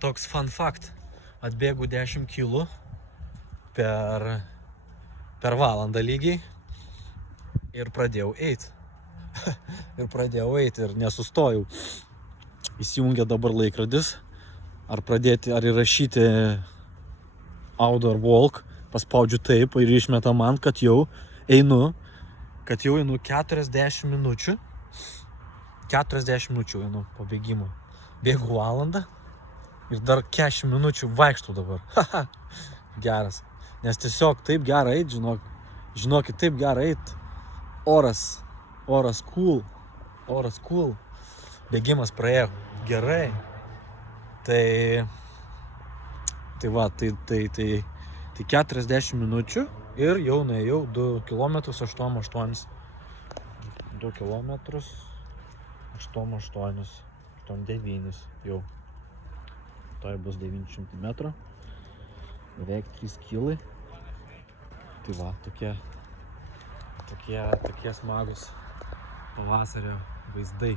Toks fun fact. Atbėgu 10 kilų per valandą lygiai ir pradėjau eiti. Ir nesustojau. Įsijungia dabar laikrodis. Ar įrašyti outdoor walk. Paspaudžiu taip ir išmeta man, kad jau einu 40 minučių. 40 minučių einu po bėgimo. Bėgu valandą ir dar 40 minučių vaikštau dabar. Geras. Nes tiesiog taip gera eit, žinokit, taip gera eit. Oras cool. Bėgimas praėjo gerai. Tai 40 minučių ir jau nuėjau 2 km 8,8. 2 km 8,9 jau. Tai bus 900 metrų. Beveik 3 kilai. Tai va, tokie smagus pavasario vaizdai.